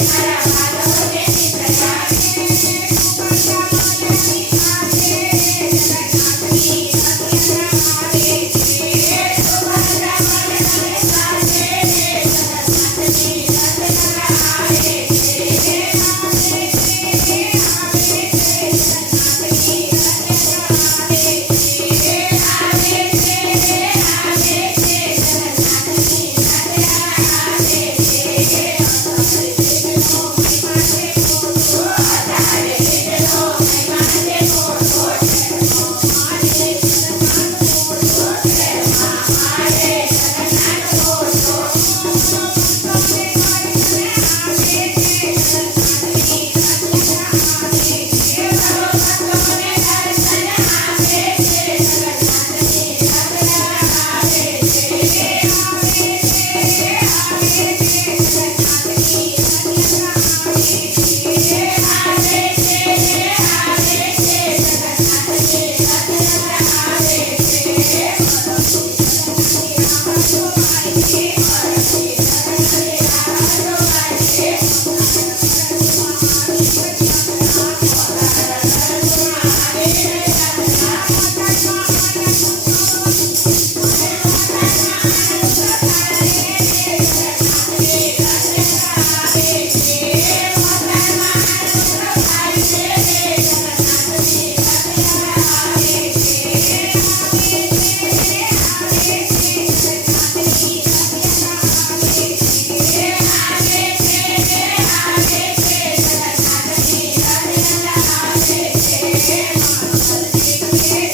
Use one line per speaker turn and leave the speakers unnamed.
Yes. Peace.